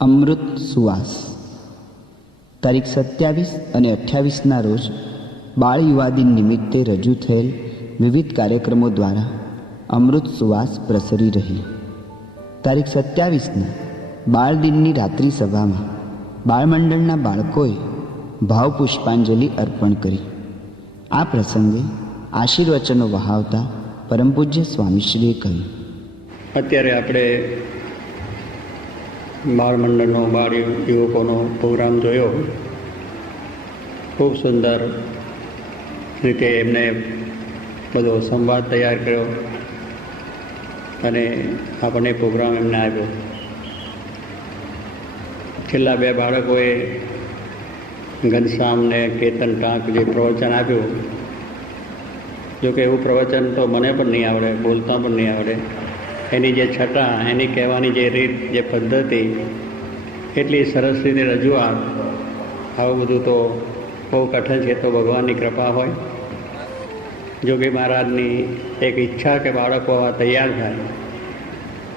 અમૃત સુવાસ તારીખ 27 અને 28ના રોજ બાળ યુવા દિન નિમિત્તે રજૂ થયેલ વિવિધ કાર્યક્રમો દ્વારા અમૃત સુવાસ પ્રસરી રહી. તારીખ 27ના બાળ દિનની રાત્રિ સભામાં બાળમંડળના બાળકોએ ભાવ પુષ્પાંજલિ અર્પણ કરી. આ પ્રસંગે આશીર્વચનો વહાવતા પરમ પૂજ્ય સ્વામીશ્રીએ કહ્યું, અત્યારે આપણે બાળમંડળનો બાળ યુવકોનો પ્રોગ્રામ જોયો. ખૂબ સુંદર રીતે એમને બધો સંવાદ તૈયાર કર્યો અને આપણને પ્રોગ્રામ એમને આપ્યો. છેલ્લા બે બાળકોએ ઘનશ્યામ ને કેતન ટાંક જે પ્રવચન આપ્યું, જોકે એવું પ્રવચન તો મને પણ નહીં આવડે, બોલતા પણ નહીં આવડે. એની જે છટા, એની કહેવાની જે રીત, જે પદ્ધતિ, એટલી સરસ રીતે રજૂઆત, આવું બધું તો બહુ કઠિન છે. તો ભગવાનની કૃપા હોય. જોગી મહારાજની એક ઈચ્છા કે બાળકો આવા તૈયાર થાય,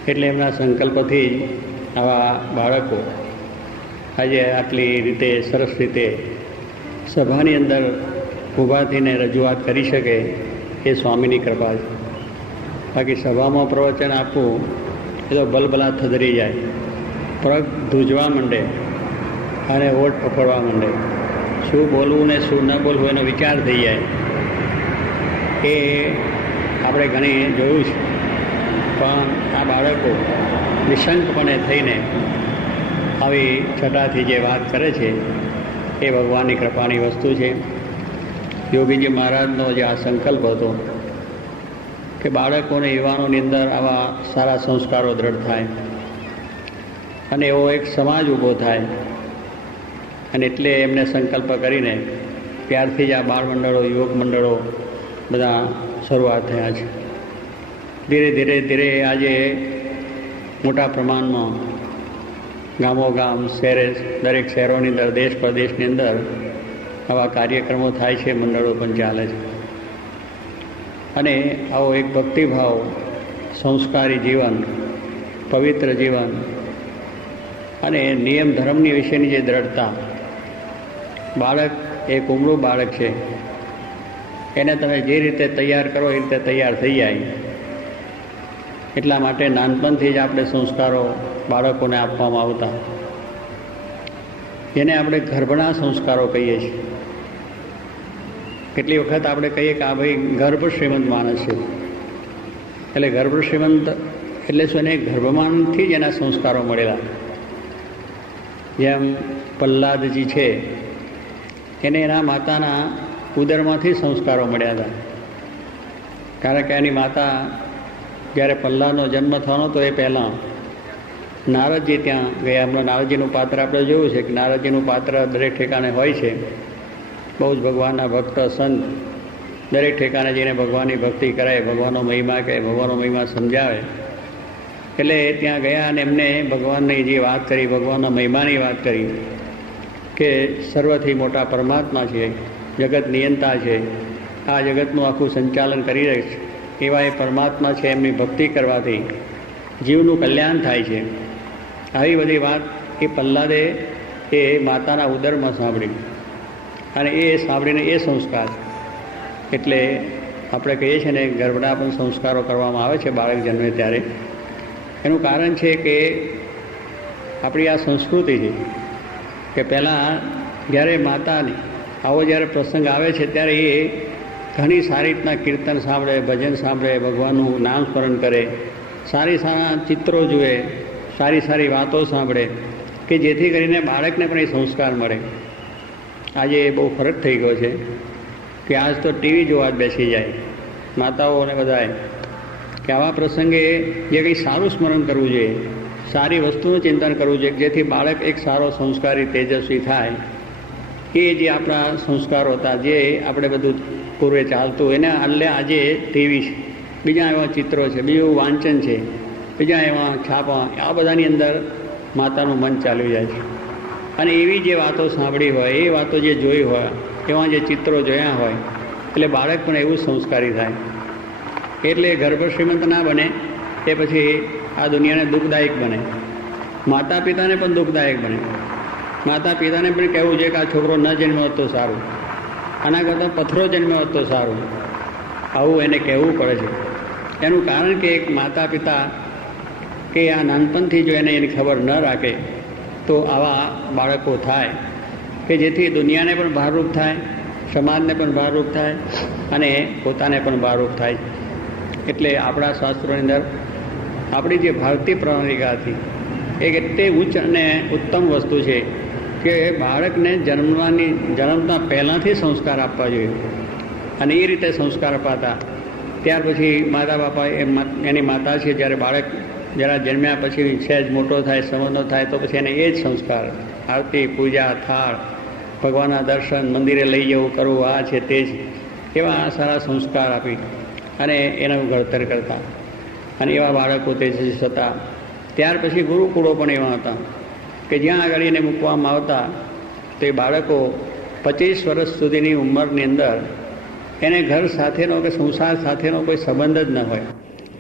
એટલે એમના સંકલ્પથી જ આવા બાળકો આજે આટલી રીતે સરસ રીતે સભાની અંદર ઊભા થઈને રજૂઆત કરી શકે, એ સ્વામીની કૃપા છે. બાકી સભામાં પ્રવચન આપવું એ તો ભલભલા થદરી જાય, પગ ધ્રુજવા માંડે અને ઓઠ પકડવા માંડે. શું બોલવું ને શું ન બોલવું એનો વિચાર થઈ જાય. એ આપણે ઘણી જોયું છે. પણ આ બાળકો નિશંકપણે થઈને આવી છટાથી જે વાત કરે છે, એ ભગવાનની કૃપાની વસ્તુ છે. યોગીજી મહારાજનો જે આ સંકલ્પ હતો કે બાળકોને યુવાનોની અંદર આવા સારા સંસ્કારો દ્રઢ થાય અને એવો એક સમાજ ઊભો થાય, અને એટલે એમને સંકલ્પ કરીને ત્યારથી જ આ બાળ મંડળો, યુવક મંડળો બધા શરૂઆત થયા છે. ધીરે ધીરે ધીરે આજે મોટા પ્રમાણમાં ગામોગામ, શહેરે, દરેક શહેરોની અંદર, દેશ પ્રદેશની અંદર આવા કાર્યક્રમો થાય છે, મંડળો પણ ચાલે છે. અને આવો એક ભક્તિભાવ, સંસ્કારી જીવન, પવિત્ર જીવન અને નિયમ ધર્મની વિશેની જે દ્રઢતા, બાળક એક ઉમળું બાળક છે, એને તમે જે રીતે તૈયાર કરો એ રીતે તૈયાર થઈ જાય. એટલા માટે નાનપણથી જ આપણે સંસ્કારો બાળકોને આપવામાં આવતા, જેને આપણે ગર્ભના સંસ્કારો કહીએ છીએ. કેટલી વખત આપણે કહીએ કે આ ભાઈ ગર્ભ શ્રીમંત માણસ છે. એટલે ગર્ભ શ્રીમંત એટલે શું? એને ગર્ભમાંથી જ એના સંસ્કારો મળેલા. જેમ પ્રહલાદજી છે, એને એના માતાના ઉદરમાંથી સંસ્કારો મળ્યા હતા. કારણ કે એની માતા જ્યારે પ્રહલાદનો જન્મ થવાનો તો એ પહેલાં નારદજી ત્યાં ગયા. હમણાં નારદજીનું પાત્ર આપણે જોયું છે કે નારદજીનું પાત્ર દરેક ઠેકાણે હોય છે. બહુ જ ભગવાનના ભક્ત સંત દરેક ઠેકાણે જઈને ભગવાનની ભક્તિ કરાય, ભગવાનનો મહિમા કહે, ભગવાનનો મહિમા સમજાવે. એટલે ત્યાં ગયા અને એમને ભગવાનની જે વાત કરી, ભગવાનના મહિમાની વાત કરી કે સર્વથી મોટા પરમાત્મા છે, જગત નિયંતા છે, આ જગતનું આખું સંચાલન કરી રહે છે, એવા એ પરમાત્મા છે, એમની ભક્તિ કરવાથી જીવનું કલ્યાણ થાય છે. આવી બધી વાત એ પ્રહલાદે એ માતાના ઉદરમાં સાંભળી, અને એ સાંભળીને એ સંસ્કાર, એટલે આપણે કહીએ છીએ ને ગર્ભના પણ સંસ્કારો કરવામાં આવે છે બાળક જન્મે ત્યારે. એનું કારણ છે કે આપણી આ સંસ્કૃતિ છે કે પહેલાં જ્યારે માતાને આવો જ્યારે પ્રસંગ આવે છે ત્યારે એ ઘણી સારી રીતના કીર્તન સાંભળે, ભજન સાંભળે, ભગવાનનું નામ સ્મરણ કરે, સારા ચિત્રો જુએ, સારી વાતો સાંભળે, કે જેથી કરીને બાળકને પણ એ સંસ્કાર મળે. આજે બહુ ફરક થઈ ગયો છે કે આજ તો ટીવી જોવા જ બેસી જાય માતાઓ અને બધાએ, કે આવા પ્રસંગે જે કંઈ સારું સ્મરણ કરવું જોઈએ, સારી વસ્તુનું ચિંતન કરવું જોઈએ, જેથી બાળક એક સારો સંસ્કારી, તેજસ્વી થાય. એ જે આપણા સંસ્કારો હતા, જે આપણે બધું પૂર્વે ચાલતું, એને એટલે આજે ટીવી છે, બીજા એવા ચિત્રો છે, બીજું વાંચન છે, બીજા એવા છાપા, આ બધાની અંદર માતાનું મન ચાલ્યું જાય છે. અને એવી જે વાતો સાંભળી હોય, એ વાતો જે જોઈ હોય, એવા જે ચિત્રો જોયા હોય, એટલે બાળક પણ એવું સંસ્કારી થાય. એટલે ગર્ભ શ્રીમંત ના બને, એ પછી આ દુનિયાને દુઃખદાયક બને. માતા પિતાને પણ દુઃખદાયક બને. માતા પિતાને પણ કહેવું છે કે આ છોકરો ન જન્મ્યો હોત તો સારું, આના કરતાં પથ્થરો જન્મ્યો હોત તો સારું, આવું એને કહેવું પડે છે. એનું કારણ કે એક માતા પિતા કે આ નાનપણથી જો એને એની ખબર ન રાખે તો આવા બાળકો થાય કે જેથી દુનિયાને પણ ભારરૂપ થાય, સમાજને પણ ભારરૂપ થાય અને પોતાને પણ ભારરૂપ થાય. એટલે આપણા શાસ્ત્રોની અંદર આપણી જે ભારતીય પ્રણાલિકા હતી એક એટલી ઉચ્ચ અને ઉત્તમ વસ્તુ છે કે બાળકને જન્મતા પહેલાંથી સંસ્કાર આપવા જોઈએ અને એ રીતે સંસ્કાર અપાતા. ત્યાર પછી માતા બાપા એની માતા છે, જ્યારે બાળક જરા જન્મ્યા પછી સહેજ મોટો થાય, સમજનો થાય તો પછી એને એ જ સંસ્કાર, આરતી, પૂજા, થાળ, ભગવાનના દર્શન, મંદિરે લઈ જવું, કરવું, આ છે તે જ, એવા સારા સંસ્કાર આપી અને એનું ઘડતર કરતા. અને એવા બાળકો તે થતા. ત્યાર પછી ગુરુકુળો પણ એવા હતા કે જ્યાં આગળ એને મૂકવામાં આવતા તો એ બાળકો 25 વર્ષ સુધીની ઉંમરની અંદર એને ઘર સાથેનો કે સંસાર સાથેનો કોઈ સંબંધ જ ન હોય,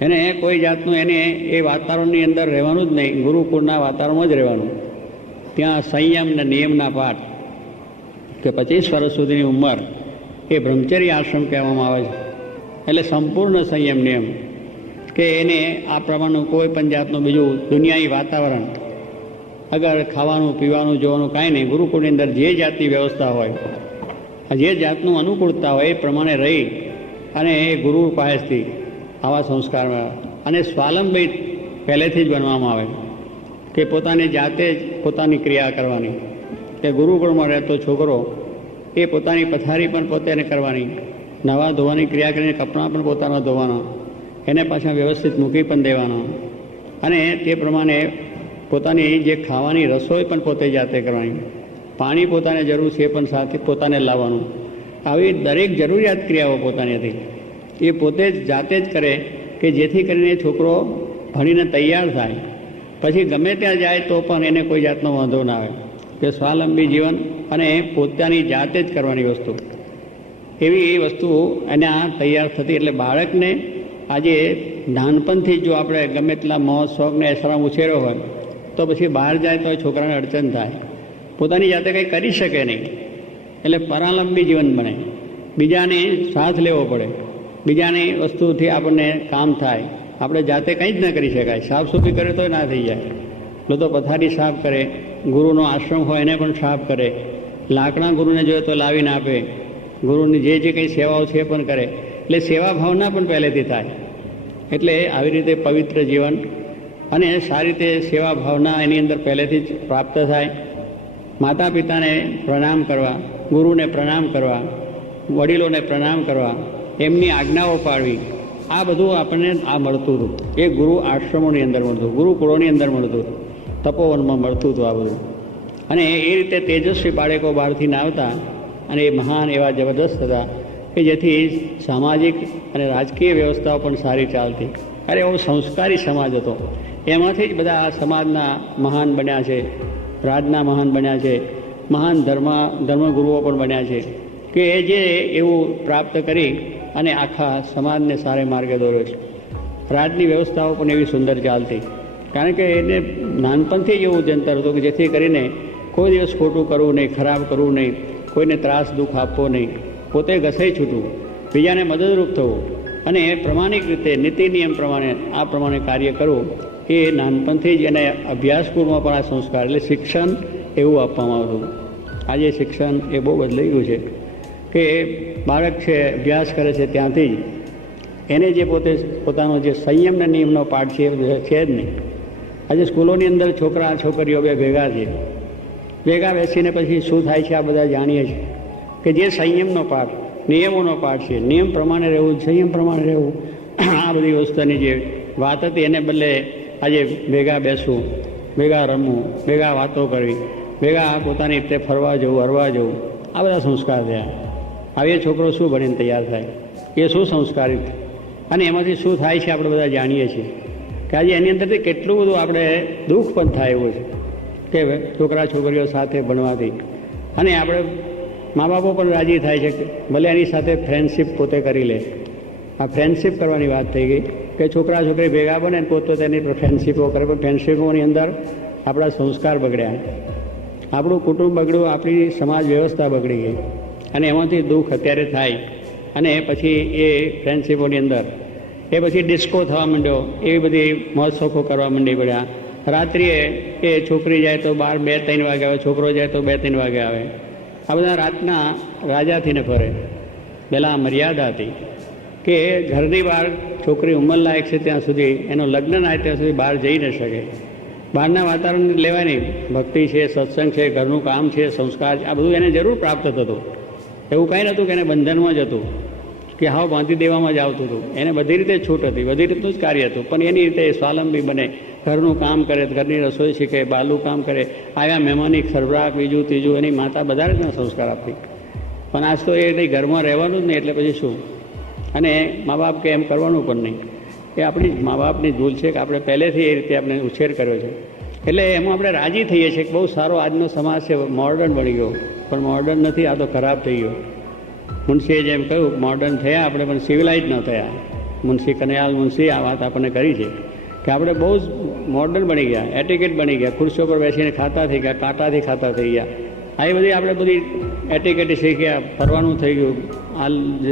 એને કોઈ જાતનું એને એ વાતાવરણની અંદર રહેવાનું જ નહીં, ગુરુકુળના વાતાવરણમાં જ રહેવાનું. ત્યાં સંયમ ને નિયમના પાઠ કે 25 વર્ષ સુધીની ઉંમર એ બ્રહ્મચર્ય આશ્રમ કહેવામાં આવે છે. એટલે સંપૂર્ણ સંયમ નિયમ કે એને આ પ્રમાણનું કોઈ પણ જાતનું બીજું દુનિયાવી વાતાવરણ, અગર ખાવાનું પીવાનું જોવાનું કાંઈ નહીં, ગુરુકુળની અંદર જે જાતની વ્યવસ્થા હોય, જે જાતનું અનુકૂળતા હોય એ પ્રમાણે રહી અને એ ગુરુ પાસેથી આવા સંસ્કારમાં અને સ્વાવલંબી પહેલેથી જ બનવામાં આવે કે પોતાની જાતે જ પોતાની ક્રિયા કરવાની. કે ગુરુકુળમાં રહેતો છોકરો એ પોતાની પથારી પણ પોતાને કરવાની, નવા ધોવાની ક્રિયા કરીને કપડાં પણ પોતાના ધોવાના, એને પાછા વ્યવસ્થિત મૂકી પણ દેવાના અને તે પ્રમાણે પોતાની જે ખાવાની રસોઈ પણ પોતે જાતે કરવાની, પાણી પોતાને જરૂર છે એ પણ સાથે પોતાને લાવવાનું. આવી દરેક જરૂરિયાત ક્રિયાઓ પોતાની હતી એ પોતે જ જાતે જ કરે કે જેથી કરીને છોકરો ભણીને તૈયાર થાય, પછી ગમે ત્યાં જાય તો પણ એને કોઈ જાતનો વાંધો ના આવે. કે સ્વાવલંબી જીવન અને પોતાની જાતે જ કરવાની વસ્તુ, એવી એ વસ્તુ એને આ તૈયાર થતી. એટલે બાળકને આજે નાનપણથી જો આપણે ગમે એટલા મોજ શોખને એસરામ ઉછેર્યો હોય તો પછી બહાર જાય તો છોકરાને અડચણ થાય, પોતાની જાતે કંઈ કરી શકે નહીં. એટલે પરાવલંબી જીવન બને, બીજાને સાથ લેવો પડે, બીજાની વસ્તુથી આપણને કામ થાય, આપણે જાતે કંઈ જ ન કરી શકાય. સાફ સૂફી કરે તો ના થઈ જાય, લોકો પથારી સાફ કરે, ગુરુનો આશ્રમ હોય એને પણ સાફ કરે, લાકડા ગુરુને જોઈએ તો લાવીને આપે, ગુરુની જે કંઈ સેવાઓ છે એ પણ કરે. એટલે સેવા ભાવના પણ પહેલેથી થાય. એટલે આવી રીતે પવિત્ર જીવન અને સારી રીતે સેવા ભાવના એની અંદર પહેલેથી જ પ્રાપ્ત થાય. માતા પિતાને પ્રણામ કરવા, ગુરુને પ્રણામ કરવા, વડીલોને પ્રણામ કરવા, એમની આજ્ઞાઓ પાળવી, આ બધું આપણને આ મળતું હતું. એ ગુરુ આશ્રમોની અંદર મળતું, ગુરુકુળોની અંદર મળતું, તપોવનમાં મળતું હતું આ બધું. અને એ રીતે તેજસ્વી બાળકો બહારથી ના આવતા અને એ મહાન એવા જબરદસ્ત હતા કે જેથી સામાજિક અને રાજકીય વ્યવસ્થાઓ પણ સારી ચાલતી. અરે એવો સંસ્કારી સમાજ હતો, એમાંથી જ બધા આ સમાજના મહાન બન્યા છે, રાજના મહાન બન્યા છે, મહાન ધર્મગુરુઓ પણ બન્યા છે કે એ જે એવું પ્રાપ્ત કરી અને આખા સમાજને સારે માર્ગે દોર્યો છે. રાજની વ્યવસ્થાઓ પણ એવી સુંદર ચાલતી, કારણ કે એને નાનપણથી જ એવું જંતર હતું કે જેથી કરીને કોઈ દિવસ ખોટું કરવું નહીં, ખરાબ કરવું નહીં, કોઈને ત્રાસ દુઃખ આપવો નહીં, પોતે ઘસાઈ છૂટવું, બીજાને મદદરૂપ થવું અને એ પ્રમાણિક રીતે નીતિ નિયમ પ્રમાણે આ પ્રમાણે કાર્ય કરવું. એ નાનપણથી જ એને અભ્યાસક્રમમાં પણ આ સંસ્કાર એટલે શિક્ષણ એવું આપવામાં આવતું. આજે શિક્ષણ એ બહુ બદલાઈ ગયું છે કે બાળક છે અભ્યાસ કરે છે ત્યાંથી જ એને જે પોતાનો જે સંયમના નિયમનો પાઠ છે એ છે જ નહીં. આજે સ્કૂલોની અંદર છોકરા છોકરીઓ બે ભેગા છે, ભેગા બેસીને પછી શું થાય છે આ બધા જાણીએ છીએ કે જે સંયમનો પાઠ, નિયમોનો પાઠ છે, નિયમ પ્રમાણે રહેવું, સંયમ પ્રમાણે રહેવું, આ બધી વસ્તુની જે વાત હતી એને બદલે આજે ભેગા બેસવું, ભેગા રમવું, ભેગા વાતો કરવી, ભેગા પોતાની રીતે ફરવા જવું, હરવા જવું, આ બધા સંસ્કાર થયા. હવે એ છોકરો શું ભણીને તૈયાર થાય, એ શું સંસ્કારિત, અને એમાંથી શું થાય છે આપણે બધા જાણીએ છીએ કે આજે એની અંદરથી કેટલું બધું આપણે દુઃખ પણ થાય એવું છે કે છોકરા છોકરીઓ સાથે ભણવાથી. અને આપણે મા બાપો પણ રાજી થાય છે કે ભલે એની સાથે ફ્રેન્ડશીપ પોતે કરી લે. આ ફ્રેન્ડશીપ કરવાની વાત થઈ ગઈ કે છોકરા છોકરી ભેગા બને પોતે તેની ફ્રેન્ડશીપો કરે, પણ ફ્રેન્ડશીપોની અંદર આપણા સંસ્કાર બગડ્યા, આપણું કુટુંબ બગડ્યું, આપણી સમાજ વ્યવસ્થા બગડી ગઈ. અને એમાંથી દુઃખ અત્યારે થાય. અને પછી એ ફ્રેન્ડશીપોની અંદર એ પછી ડિસ્કો થવા માંડ્યો, એવી બધી મોજ-શોખો કરવા માંડી પડ્યા. રાત્રિએ એ છોકરી જાય તો 2-3 વાગે આવે, છોકરો જાય તો 2-3 વાગે આવે. આ બધા રાતના રાજા થઈને ફરે. પહેલાં મર્યાદા હતી કે ઘરની બહાર છોકરી ઉંમરલાયક છે ત્યાં સુધી, એનો લગ્ન ના થાય ત્યાં સુધી બહાર જઈ ન શકે. બહારના વાતાવરણ લેવાય નહીં. ભક્તિ છે, સત્સંગ છે, ઘરનું કામ છે, સંસ્કાર છે, આ બધું એને જરૂર પ્રાપ્ત થતું. એવું કાંઈ નહોતું કે એને બંધનમાં જ હતું કે હાવ બાંધી દેવામાં જ આવતું હતું. એને બધી રીતે છૂટ હતી, બધી રીતનું જ કાર્ય હતું. પણ એની રીતે સ્વાવલંબી બને, ઘરનું કામ કરે, ઘરની રસોઈ શીખે, બહારનું કામ કરે, આવ્યા મહેમાનની ખરબરાટ, બીજું ત્રીજું, એની માતા બધા રીતના સંસ્કાર આપતી. પણ આજ તો એ કંઈ ઘરમાં રહેવાનું જ નહીં, એટલે પછી શું? અને મા બાપ કે એમ કરવાનું પણ નહીં. એ આપણી મા બાપની ભૂલ છે કે આપણે પહેલેથી એ રીતે આપણે ઉછેર કર્યો છે. એટલે એમાં આપણે રાજી થઈએ છીએ કે બહુ સારો આજનો સમાજ છે, મોડર્ન બની ગયો. પણ મોડર્ન નથી, આ તો ખરાબ થઈ ગયો. મુનશીએ જેમ કહ્યું, મોડર્ન થયા આપણે, પણ સિવિલાઇઝ ન થયા. મુનશી કનૈયાલાલ મુનશી આ વાત આપણને કરી છે કે આપણે બહુ જ મોડર્ન બની ગયા, એટિકેટ બની ગયા, ખુરશીઓ પર બેસીને ખાતા થઈ ગયા, કાંટાથી ખાતા થઈ ગયા. આ બધી આપણે બધી એટિકેટ શીખ્યા, ફરવાનું થઈ ગયું, આ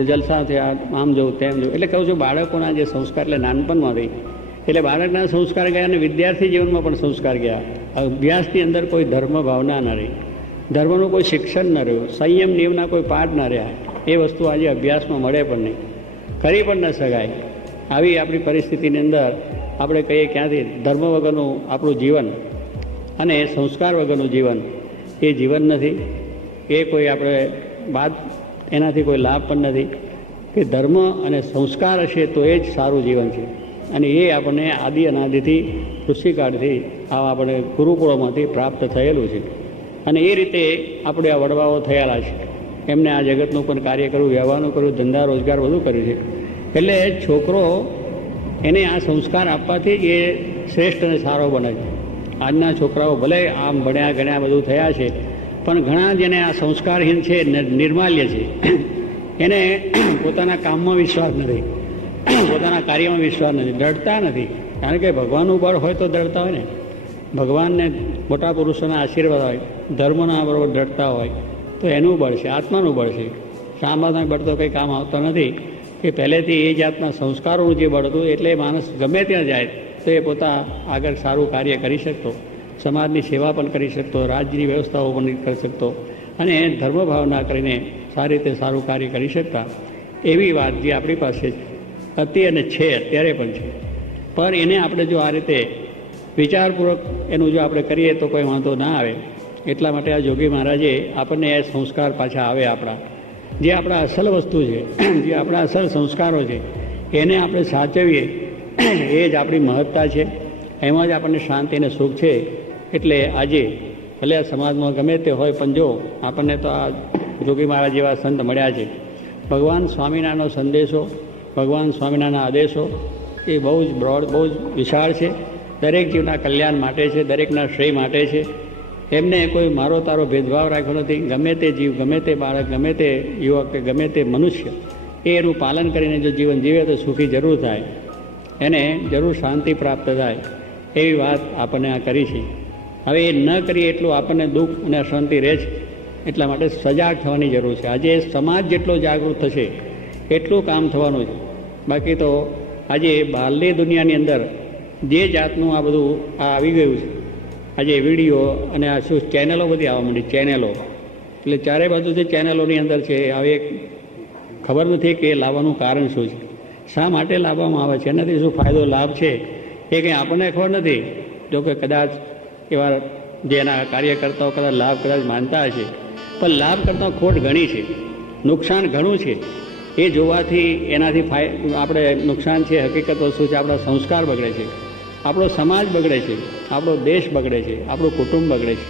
જલસા થયા, આમ જવું તેમ જવું. એટલે કહું છું, બાળકોના જે સંસ્કાર એટલે નાનપણમાંથી, એટલે બાળકના સંસ્કાર ગયા અને વિદ્યાર્થી જીવનમાં પણ સંસ્કાર ગયા. અભ્યાસની અંદર કોઈ ધર્મ ભાવના ન રહી, ધર્મનું કોઈ શિક્ષણ ન રહ્યું, સંયમ નિયમના કોઈ પાઠ ન રહ્યા. એ વસ્તુ આજે અભ્યાસમાં મળે પણ નહીં, કરી પણ ન શકાય. આવી આપણી પરિસ્થિતિની અંદર આપણે કહીએ ક્યાંથી ધર્મ વગરનું આપણું જીવન અને સંસ્કાર વગરનું જીવન એ જીવન નથી. એ કોઈ આપણે વાત એનાથી કોઈ લાભ પણ નથી કે ધર્મ અને સંસ્કાર હશે તો એ જ સારું જીવન છે. અને એ આપણને આદિ અનાદિથી ઋષિકાળથી આ આપણે ગુરુકુળોમાંથી પ્રાપ્ત થયેલું છે. અને એ રીતે આપણે આ વડવાઓ થયેલા છે. એમને આ જગતનું પણ કાર્ય કરવું, વ્યવહારનું કરવું, ધંધા રોજગાર બધું કર્યું છે. એટલે છોકરો એને આ સંસ્કાર આપવાથી જ એ શ્રેષ્ઠ અને સારો બને છે. આજના છોકરાઓ ભલે આમ ભણ્યા ગણ્યા બધું થયા છે, પણ ઘણા જેને આ સંસ્કારહીન છે, નિર્માલ્ય છે, એને પોતાના કામમાં વિશ્વાસ નથી, પોતાના કાર્યમાં વિશ્વાસ નથી, દૃઢતા નથી. કારણ કે ભગવાનનું બળ હોય તો દૃઢતા હોય ને, ભગવાનને મોટા પુરુષોના આશીર્વાદ હોય, ધર્મના બરોબર દૃઢતા હોય તો એનું બળ છે, આત્માનું બળ છે. સામાન્ય બળ તો કંઈ કામ આવતો નથી. કે પહેલેથી એ જાતના સંસ્કારોનું જે બળ હતું, એટલે માણસ ગમે ત્યાં જાય તો એ પોતા આગળ સારું કાર્ય કરી શકતો, સમાજની સેવા પણ કરી શકતો, રાજ્યની વ્યવસ્થાઓ પણ કરી શકતો, અને ધર્મભાવના કરીને સારી રીતે સારું કાર્ય કરી શકતા. એવી વાત જે આપણી પાસે હતી અને છે, અત્યારે પણ છે. પણ એને આપણે જો આ રીતે વિચારપૂર્વક એનું જો આપણે કરીએ તો કોઈ વાંધો ના આવે. એટલા માટે આ જોગી મહારાજે આપણને એ સંસ્કાર પાછા આવે, આપણા જે આપણા અસલ વસ્તુ છે, જે આપણા અસલ સંસ્કારો છે, એને આપણે સાચવીએ, એ જ આપણી મહત્તા છે. એમાં જ આપણને શાંતિ અને સુખ છે. એટલે આજે ભલે આ સમાજમાં ગમે તે હોય, પણ જો આપણને તો આ જોગી મહારાજ જેવા સંત મળ્યા છે. ભગવાન સ્વામિનારાયણનો સંદેશો, ભગવાન સ્વામિનારાયણના આદેશો એ બહુ જ બ્રોડ, બહુ જ વિશાળ છે. દરેક જીવના કલ્યાણ માટે છે, દરેકના શ્રેય માટે છે. એમને કોઈ મારો તારો ભેદભાવ રાખ્યો નથી. ગમે તે જીવ, ગમે તે બાળક, ગમે તે યુવક કે ગમે તે મનુષ્ય એ એનું પાલન કરીને જો જીવન જીવે તો સુખી જરૂર થાય, એને જરૂર શાંતિ પ્રાપ્ત થાય. એવી વાત આપણને આ કરી છે. હવે એ ન કરીએ એટલું આપણને દુઃખ અને અશાંતિ રહે છે. એટલા માટે સજાગ થવાની જરૂર છે. આજે સમાજ જેટલો જાગૃત થશે એટલું કામ થવાનું છે. બાકી તો આજે બહારની દુનિયાની અંદર જે જાતનું આ બધું આ આવી ગયું છે, આજે વિડીયો અને આ શું ચેનલો બધી આવવા માંડી, ચેનલો એટલે ચારે બાજુ જે ચેનલોની અંદર છે, હવે ખબર નથી કે લાવવાનું કારણ શું છે, શા માટે લાવવામાં આવે છે, એનાથી શું ફાયદો લાભ છે એ કંઈ આપણને ખબર નથી. જો કે કદાચ એવા જે એના કાર્યકર્તાઓ કદાચ લાભ કદાચ માનતા હશે, પણ લાભ કરતાં ખોટ ઘણી છે, નુકસાન ઘણું છે. એ જોવાથી એનાથી આપણે નુકસાન છે, હકીકત વસ્તુ છે, આપણા સંસ્કાર બગડે છે, આપણો સમાજ બગડે છે, આપણો દેશ બગડે છે, આપણું કુટુંબ બગડે છે.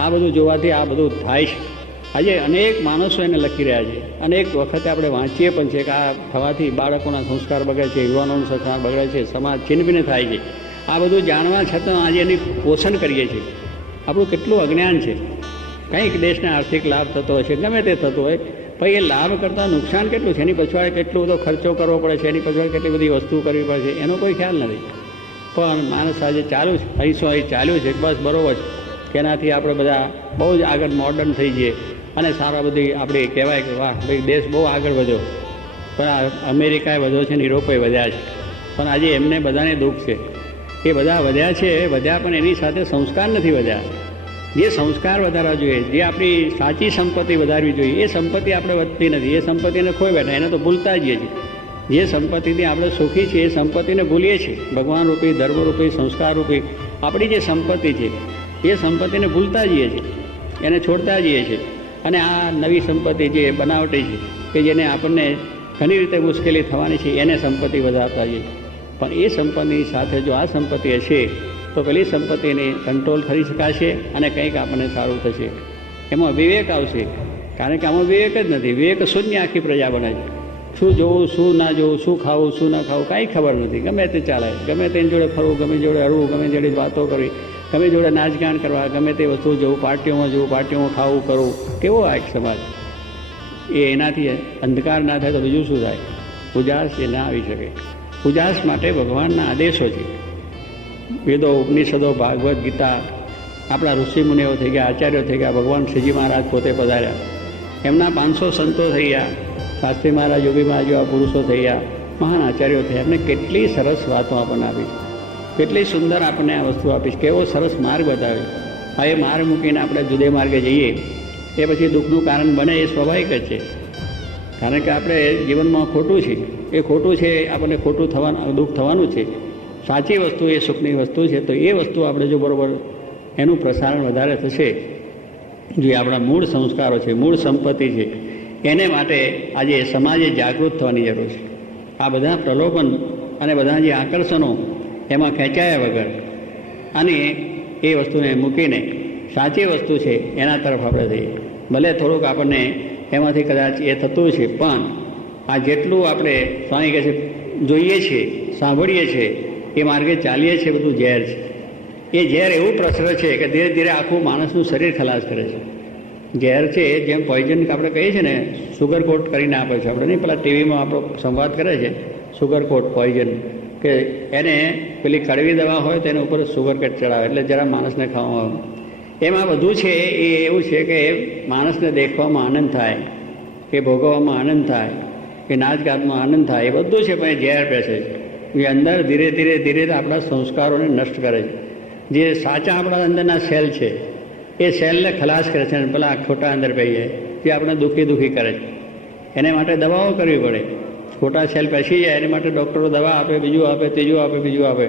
આ બધું જોવાથી આ બધું થાય છે. આજે અનેક માણસો એને લખી રહ્યા છે, અનેક વખતે આપણે વાંચીએ પણ છે કે આ થવાથી બાળકોના સંસ્કાર બગડે છે, યુવાનોના સંસ્કાર બગડે છે, સમાજ છિન્નભિન્ન થાય છે. આ બધું જાણવા છતાં આજે એની પોષણ કરીએ છીએ. આપણું કેટલું અજ્ઞાન છે. કંઈક દેશને આર્થિક લાભ થતો હોય છે, ગમે તે થતો હોય, પછી એ લાભ કરતાં નુકસાન કેટલું છે, એની પછવાડે કેટલો બધો ખર્ચો કરવો પડે છે, એની પછવાડે કેટલી બધી વસ્તુ કરવી પડે છે, એનો કોઈ ખ્યાલ નથી. પણ માણસ આજે ચાલુ છે, અહીંસો અહીં ચાલ્યું છે બસ બરાબર છે કે એનાથી આપણે બધા બહુ જ આગળ મોડર્ન થઈ જઈએ અને સારા બધી આપણે કહેવાય કે વાહ ભાઈ દેશ બહુ આગળ વધ્યો, પણ આ અમેરિકાએ વધ્યો છે ને યુરોપે વધ્યા છે, પણ આજે એમને બધાને દુઃખ છે. એ બધા વધ્યા છે, વધ્યા પણ એની સાથે સંસ્કાર નથી વધ્યા. જે સંસ્કાર વધારવા જોઈએ, જે આપણી સાચી સંપત્તિ વધારવી જોઈએ, એ સંપત્તિ આપણે વધતી નથી. એ સંપત્તિને ખોઈ બેઠા, એને તો ભૂલતા જઈએ છીએ. જે સંપત્તિથી આપણે સુખી છીએ એ સંપત્તિને ભૂલીએ છીએ. ભગવાન રૂપી, ધર્મરૂપી, સંસ્કાર રૂપી આપણી જે સંપત્તિ છે એ સંપત્તિને ભૂલતા જઈએ છીએ, એને છોડતા જઈએ છીએ. અને આ નવી સંપત્તિ જે બનાવટી છે કે જેને આપણને ઘણી રીતે મુશ્કેલી થવાની છે એને સંપત્તિ વધારતા જઈએ. પણ એ સંપત્તિની સાથે જો આ સંપત્તિ હશે તો પેલી સંપત્તિને કંટ્રોલ કરી શકાશે અને કંઈક આપણને સારું થશે. એમાં વિવેક આવશે, કારણ કે આમાં વિવેક જ નથી. વિવેક શૂન્ય આખી પ્રજા બને છે. શું જોવું, શું ના જોવું, શું ખાવું, શું ના ખાવું, કાંઈ ખબર નથી. ગમે તે ચાલે, ગમે તેની જોડે ફરવું, ગમે જોડે હરવું, ગમે જોડે વાતો કરવી, ગમે જોડે નાચગાન કરવા, ગમે તે વસ્તુ જોવું, પાર્ટીઓમાં ખાવું કરવું. કેવો આ એક સમાજ! એ એનાથી અંધકાર ના થાય તો બીજું શું થાય? ઉજાસ એ ના આવી શકે. ઉજાસ માટે ભગવાનના આદેશો છે. વેદો, ઉપનિષદો, ભાગવદ્ ગીતા, આપણા ઋષિમુનિઓ થઈ ગયા, આચાર્યો થઈ ગયા, ભગવાન શ્રીજી મહારાજ પોતે પધાર્યા, એમના 500 સંતો થઈ ગયા, શાસ્ત્રી મહારાજ, યોગી મહારાજ જેવા પુરુષો થઈ ગયા, મહાન આચાર્યો થયા. એમને કેટલી સરસ વાતો આપણને આપી, કેટલી સુંદર આપણને આ વસ્તુ આપીશ, કેવો સરસ માર્ગ બતાવે. હવે માર્ગ મૂકીને આપણે જુદે માર્ગે જઈએ એ પછી દુઃખનું કારણ બને, એ સ્વાભાવિક જ છે. કારણ કે આપણે જીવનમાં ખોટું છે, એ ખોટું છે, આપણને ખોટું થવાનું, દુઃખ થવાનું છે. સાચી વસ્તુ એ સુખની વસ્તુ છે. તો એ વસ્તુ આપણે જો બરાબર એનું પ્રસારણ વધારે થશે, જે આપણા મૂળ સંસ્કારો છે, મૂળ સંપત્તિ છે, એને માટે આજે સમાજે જાગૃત થવાની જરૂર છે. આ બધા પ્રલોભન અને બધા જે આકર્ષણો એમાં ખેંચાયા વગર અને એ વસ્તુને મૂકીને સાચી વસ્તુ છે એના તરફ આપણે જઈએ. ભલે થોડુંક આપણને એમાંથી કદાચ એ થતું છે, પણ આ જેટલું આપણે સ્વામી કહે છે જોઈએ છીએ, સાંભળીએ છીએ, એ માર્ગે ચાલીએ છીએ, બધું ઝેર છે. એ ઝેર એવું પ્રસરે છે કે ધીરે ધીરે આખું માણસનું શરીર ખલાસ કરે છે. ઝેર છે જેમ પોઈઝન આપણે કહીએ છીએ ને, સુગર કોટ કરીને આપે છે આપણે, નહીં પેલા ટીવીમાં આપણો સંવાદ કરે છે સુગર કોટ પોઈઝન, કે એને પેલી કડવી દવા હોય તો એના ઉપર સુગર કોટ ચડાવે એટલે જરા માણસને ખાવામાં આવે. એમાં બધું છે એ એવું છે કે માણસને દેખવામાં આનંદ થાય, કે ભોગવવામાં આનંદ થાય, કે નાચગાતમાં આનંદ થાય, એ બધું છે. પણ એ ઝેર બેસે છે. એ અંદર ધીરે ધીરે ધીરે આપણા સંસ્કારોને નષ્ટ કરે છે. જે સાચા આપણા અંદરના સેલ છે એ સેલને ખલાસ કરે છે અને પેલા ખોટા અંદર બેસીએ જે આપણે દુઃખી કરે છે. એને માટે દવાઓ કરવી પડે. ખોટા સેલ બેસી જાય એની માટે ડૉક્ટરો દવા આપે, બીજું આપે, ત્રીજું આપે, બીજું આપે,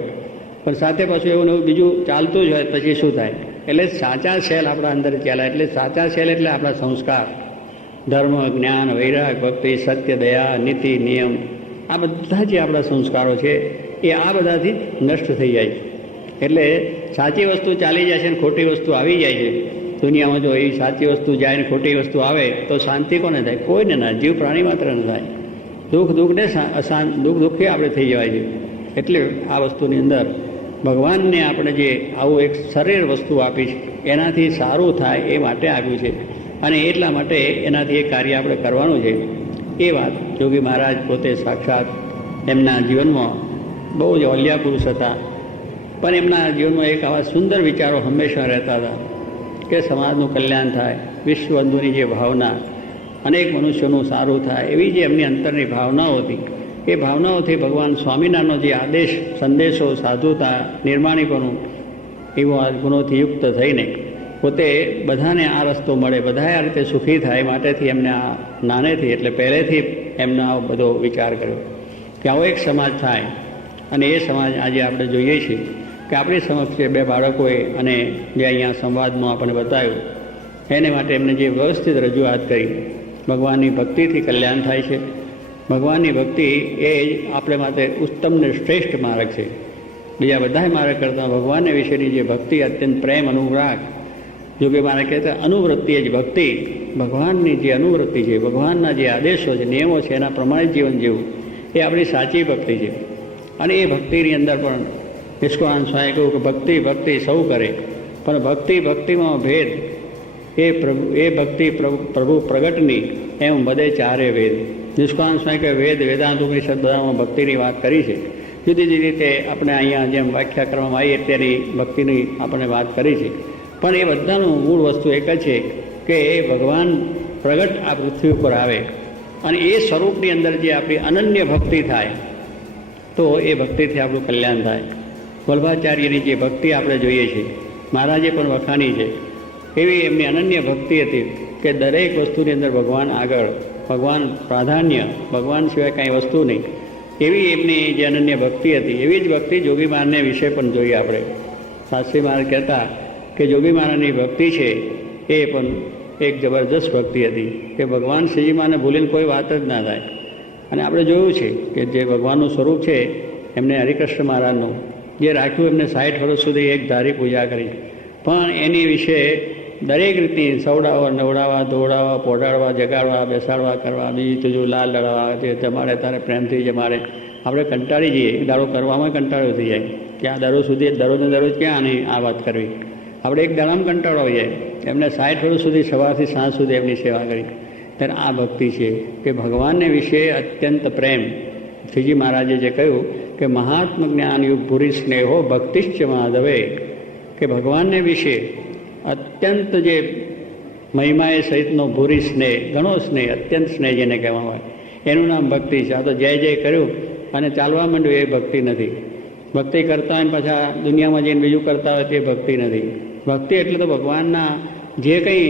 પણ સાથે પાછું એવું નવું બીજું ચાલતું જ હોય, પછી શું થાય? એટલે સાચા સેલ આપણા અંદર ચાલે. એટલે સાચા સેલ એટલે આપણા સંસ્કાર, ધર્મ, જ્ઞાન, વૈરાગ, ભક્તિ, સત્ય, દયા, નીતિ, નિયમ, આ બધા જે આપણા સંસ્કારો છે એ આ બધાથી નષ્ટ થઈ જાય છે. એટલે સાચી વસ્તુ ચાલી જાય છે અને ખોટી વસ્તુ આવી જાય છે. દુનિયામાં જો એ સાચી વસ્તુ જાય ને ખોટી વસ્તુ આવે તો શાંતિ કોને થાય? કોઈને ના, જીવ પ્રાણી માત્ર ન થાય. દુઃખી આપણે થઈ જવાય છે. એટલે આ વસ્તુની અંદર ભગવાનને આપણે જે આવું એક શરીર વસ્તુ આપી છે એનાથી સારું થાય એ માટે આપ્યું છે, અને એટલા માટે એનાથી એ કાર્ય આપણે કરવાનું છે. એ વાત યોગી મહારાજ પોતે સાક્ષાત એમના જીવનમાં બહુ જ અવલ્યા પુરુષ હતા, પણ એમના જીવનમાં એક આવા સુંદર વિચારો હંમેશા રહેતા હતા કે સમાજનું કલ્યાણ થાય, વિશ્વબંધુની જે ભાવના, અનેક મનુષ્યોનું સારું થાય, એવી જે એમની અંતરની ભાવનાઓ હતી, એ ભાવનાઓથી ભગવાન સ્વામિનારાયણનો જે આદેશ, સંદેશો, સાધુતા, નિર્માણીપણું, એવો આ ગુણોથી યુક્ત થઈને પોતે બધાને આ રસ્તો મળે, બધા આ રીતે સુખી થાય માટેથી એમને આ નાનેથી એટલે પહેલેથી એમને આ બધો વિચાર કર્યો કે આવો એક સમાજ થાય. અને એ સમાજ આજે આપણે જોઈએ છીએ કે આપણી સમક્ષ બે બાળકોએ અને જે અહીંયા સંવાદમાં આપણને બતાવ્યું એને માટે એમને જે વ્યવસ્થિત રજૂઆત કરી, ભગવાનની ભક્તિથી કલ્યાણ થાય છે. ભગવાનની ભક્તિ એ આપણે માટે ઉત્તમ ને શ્રેષ્ઠ માર્ગ છે. બીજા બધા માર્ગ કરતાં ભગવાનને વિશેની જે ભક્તિ, અત્યંત પ્રેમ, અનુરાગ, જો કે મારે કહેતા અનુવૃત્તિ જ ભક્તિ, ભગવાનની જે અનુવૃત્તિ છે, ભગવાનના જે આદેશો છે, નિયમો છે, એના પ્રમાણે જીવન જીવવું, એ આપણી સાચી ભક્તિ છે. અને એ ભક્તિની અંદર પણ નિષ્કાળ સ્વામી કહ્યું કે ભક્તિ સૌ કરે, પણ ભક્તિમાં ભેદ, એ ભક્તિ પ્રભુ પ્રગટની એમ બધે ચારે વેદ. નિષ્કાળ સ્વામી કે વેદ, વેદાંત, ઉપનિષદ બધામાં ભક્તિની વાત કરી છે, જુદી જુદી રીતે આપણે અહીંયા જેમ વ્યાખ્યા કરવામાં આવી અત્યારની ભક્તિની આપણે વાત કરી છે, પણ એ બધાનું મૂળ વસ્તુ એક જ છે કે એ ભગવાન પ્રગટ આ પૃથ્વી ઉપર આવે અને એ સ્વરૂપની અંદર જે આપણી અનન્ય ભક્તિ થાય તો એ ભક્તિથી આપણું કલ્યાણ થાય. વલ્ભાચાર્યની જે ભક્તિ આપણે જોઈએ છીએ, મહારાજે પણ વખાણી છે, એવી એમની અનન્ય ભક્તિ હતી કે દરેક વસ્તુની અંદર ભગવાન આગળ, ભગવાન પ્રાધાન્ય, ભગવાન સિવાય કાંઈ વસ્તુ નહીં, એવી એમની જે અનન્ય ભક્તિ હતી. એવી જ ભક્તિ જોગી મહારાજને વિશે પણ જોઈએ આપણે. શાસ્ત્રી મહારાજ કહેતા કે જોગી મહારાજની ભક્તિ છે એ પણ એક જબરજસ્ત ભક્તિ હતી કે ભગવાન શ્રીજી મહારાજને ભૂલીને કોઈ વાત જ ના થાય. અને આપણે જોયું છે કે જે ભગવાનનું સ્વરૂપ છે એમને હરિકૃષ્ણ મહારાજનું જે રાખ્યું, એમને 60 વર્ષ સુધી એક ધારી પૂજા કરી, પણ એની વિશે દરેક રીતની સવડાવવા, નવડાવવા, ધોવડાવવા, પોઢાડવા, જગાડવા, બેસાડવા કરવા, બીજું ત્રીજું લાલ લડાવવા, જે જમાડે તારે પ્રેમથી જમાડે. આપણે કંટાળી જઈએ, દાડો કરવામાં કંટાળો થઈ જાય કે આ દરરોજ સુધી દરરોજને દરરોજ ક્યાં નહીં આ વાત કરવી. આપણે એક દાડામાં કંટાળો આવી જાય. એમને 60 વર્ષ સુધી સવારથી સાંજ સુધી એમની સેવા કરી. ત્યારે આ ભક્તિ છે કે ભગવાનને વિશે અત્યંત પ્રેમ. શ્રીજી મહારાજે જે કહ્યું કે મહાત્મ જ્ઞાન યુગ ભૂરી સ્નેહો ભક્તિશ્ચ માધવે, કે ભગવાનને વિશે અત્યંત જે મહિમાએ સહિતનો ભૂરી સ્નેહ, ઘણો સ્નેહ, અત્યંત સ્નેહ જેને કહેવામાં આવે, એનું નામ ભક્તિ છે. આ તો જય જય કર્યું અને ચાલવા માંડ્યું એ ભક્તિ નથી. ભક્તિ કરતા હોય પાછા દુનિયામાં જઈને બીજું કરતા હોય તે ભક્તિ નથી. ભક્તિ એટલે તો ભગવાનના જે કંઈ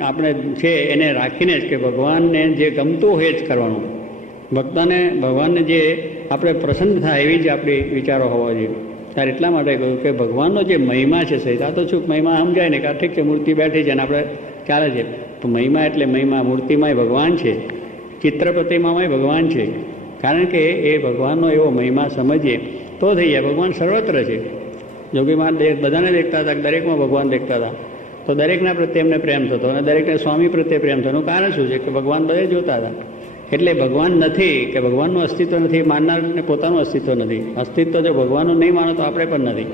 આપણે છે એને રાખીને જ, કે ભગવાનને જે ગમતું હોય જ કરવાનું. ભગવાનને જે આપણે પ્રસન્ન થાય એવી જ આપણી વિચારો હોવા જોઈએ. ત્યારે એટલા માટે કહ્યું કે ભગવાનનો જે મહિમા છે સહિત, આ તો શું મહિમા સમજાય ને કે ઠીક છે મૂર્તિ બેઠી છે ને આપણે ચાલે છે, તો મહિમા એટલે મહિમા. મૂર્તિમાંય ભગવાન છે, ચિત્રપતિમાંય ભગવાન છે. કારણ કે એ ભગવાનનો એવો મહિમા સમજીએ તો થઈ જાય. ભગવાન સર્વત્ર છે. જોગીમાં બધાને દેખતા હતા, દરેકમાં ભગવાન દેખતા હતા, તો દરેકના પ્રત્યે એમને પ્રેમ થતો અને દરેકને સ્વામી પ્રત્યે પ્રેમ થવાનું કારણ શું છે કે ભગવાન બધે જોતા હતા. એટલે ભગવાન નથી કે ભગવાનનું અસ્તિત્વ નથી, માનનારને પોતાનું અસ્તિત્વ નથી. અસ્તિત્વ જો ભગવાનનું નહીં માનો તો આપણે પણ નથી.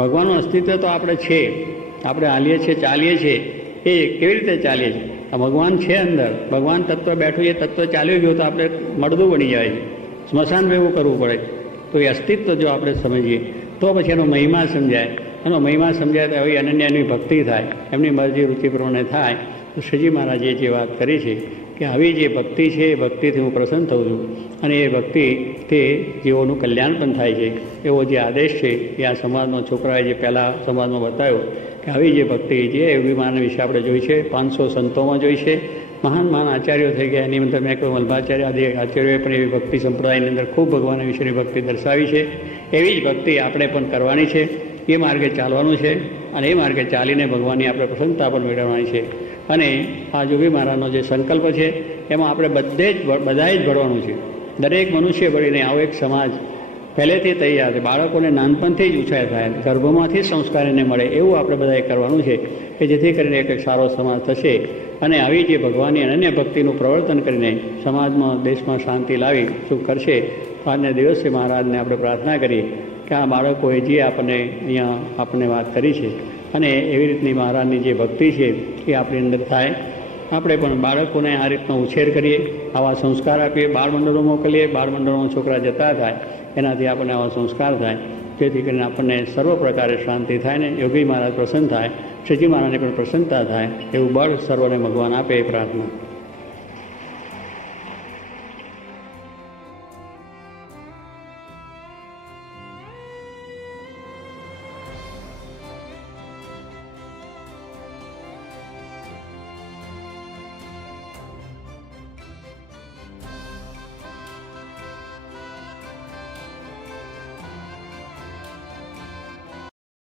ભગવાનનું અસ્તિત્વ તો આપણે છે, આપણે હાલીએ છીએ, ચાલીએ છીએ. એ કેવી રીતે ચાલીએ છીએ? આ ભગવાન છે અંદર, ભગવાન તત્વ બેઠું, એ તત્વ ચાલ્યું ગયું તો આપણે મળદું બની જાય છે, સ્મશાન ભેગું કરવું પડે. તો એ અસ્તિત્વ જો આપણે સમજીએ તો પછી એનો મહિમા સમજાય. એનો મહિમા સમજાય તો આવી અનન્યની ભક્તિ થાય, એમની મરજી રુચિ પ્રમાણે થાય. તો શ્રીજી મહારાજે જે વાત કરી છે કે આવી જે ભક્તિ છે એ ભક્તિથી હું પ્રસન્ન થઉં છું અને એ ભક્તિ તે જીવોનું કલ્યાણ પણ થાય છે. એવો જે આદેશ છે એ આ સમાજનો છોકરાએ જે પહેલાં સમાજમાં બતાવ્યો કે આવી જે ભક્તિ જે અભિમાન વિશે આપણે જોઈ છે, 500 સંતોમાં જોઈ છે, મહાન મહાન આચાર્યો થઈ ગયા. એની અંદર મેં કહ્યું વલ્ભાચાર્ય આદિ આચાર્યોએ પણ એવી ભક્તિ સંપ્રદાયની અંદર ખૂબ ભગવાન વિશેની ભક્તિ દર્શાવી છે. એવી જ ભક્તિ આપણે પણ કરવાની છે, એ માર્ગે ચાલવાનું છે અને એ માર્ગે ચાલીને ભગવાનની આપણે પ્રસન્નતા પણ મેળવવાની છે. અને આ જોગી મહારાજનો જે સંકલ્પ છે એમાં આપણે બધાએ જ ભળવાનું છે. દરેક મનુષ્ય ભળીને આવો એક સમાજ પહેલેથી તૈયાર છે. બાળકોને નાનપણથી જ ઉછાળ થાય, ગર્ભમાંથી સંસ્કાર એને મળે એવું આપણે બધાએ કરવાનું છે કે જેથી કરીને એક સારો સમાજ થશે. અને આવી જે ભગવાનની અનન્ય ભક્તિનું પ્રવર્તન કરીને સમાજમાં, દેશમાં શાંતિ લાવી સુખ કરશે. આજના દિવસે મહારાજને આપણે પ્રાર્થના કરીએ કે આ બાળકોએ જે અહીંયા આપણને વાત કરી છે અને એવી રીતની મહારાજની જે ભક્તિ છે એ આપણી અંદર થાય. આપણે પણ બાળકોને આ રીતનો ઉછેર કરીએ, આવા સંસ્કાર આપીએ, બાળમંડળો મોકલીએ, બાળમંડળોમાં છોકરા જતા થાય, એનાથી આપણને આવા સંસ્કાર થાય, જેથી કરીને આપણને સર્વ પ્રકારે શાંતિ થાય ને યોગી મહારાજ પ્રસન્ન થાય, શ્રીજી મહારાજને પણ પ્રસન્નતા થાય એવું બળ સર્વને ભગવાન આપે એ પ્રાર્થના.